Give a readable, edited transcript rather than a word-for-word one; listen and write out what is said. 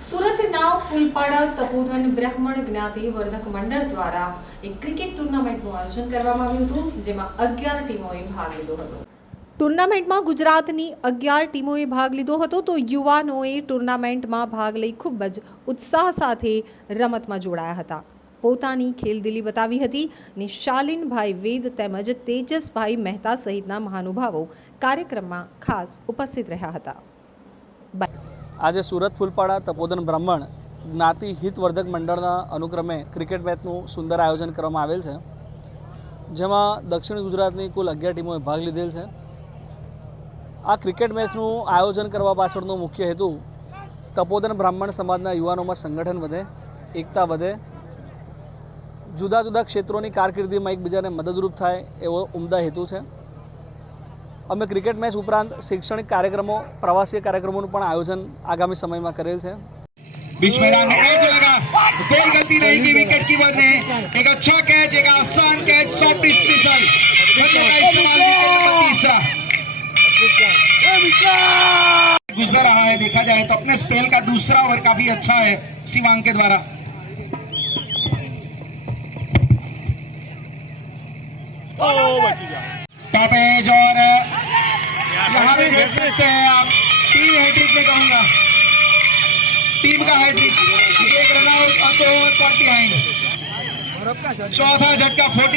સુરતના ફૂલપાડા તપોધન બ્રાહ્મણ જ્ઞાતિ વર્ધક મંડળ દ્વારા એક ક્રિકેટ ટુર્નામેન્ટનું આયોજન કરવામાં આવ્યું હતું, જેમાં 11 ટીમોએ ભાગ લીધો હતો. ટુર્નામેન્ટમાં ગુજરાતની 11 ટીમોએ ભાગ લીધો હતો, તો યુવાનોએ ટુર્નામેન્ટમાં ભાગ લઈ ખૂબ જ ઉત્સાહ સાથે રમતમાં જોડાયા હતા. પોતાની ખેલદિલી બતાવી હતી અને શાલિનભાઈ વેદ તેમજ તેજસભાઈ મહેતા સહિતના મહાનુભાવો કાર્યક્રમમાં ખાસ ઉપસ્થિત રહ્યા હતા. આજે સુરત ફૂલપાડા તપોધન બ્રાહ્મણ જ્ઞાતિ હિતવર્ધક મંડળના અનુક્રમે ક્રિકેટ મેચનું સુંદર આયોજન કરવામાં આવેલ છે, જેમાં દક્ષિણ ગુજરાતની કુલ 11 ટીમોએ ભાગ લીધેલ છે. આ ક્રિકેટ મેચનું આયોજન કરવા પાછળનો મુખ્ય હેતુ તપોધન બ્રાહ્મણ સમાજના યુવાનોમાં સંગઠન વધે, એકતા વધે, જુદા જુદા ક્ષેત્રોની કારકિર્દીમાં એકબીજાને મદદરૂપ થાય એવો ઉમદા હેતુ છે. અમે ક્રિકેટ મેચ ઉપરાંત શૈક્ષણિક કાર્યક્રમો, પ્રવાસીય કાર્યક્રમોનું પણ આયોજન આગામી સમયમાં કરેલ છે. बीच मैदान में एज लगा, कोई गलती नहीं की विकेट कीपर ने. एक अच्छा कैच, एक आसान कैच, सॉफ्ट डिस्मिसल, बल्ले का इस्तेमाल विकेट नंबर तीसरा गुजर रहा है. देखा जाए तो अपने स्पेल का दूसरा ओवर काफी अच्छा है शिवांग के द्वारा. टॉप एज और यहाँ भी देख सकते हैं आप टीम हैट्रिक में कहूंगा, टीम का हैट्रिक, एक रन आउट और 2 ओवर कॉट बिहाइंड. चौथा झटका 40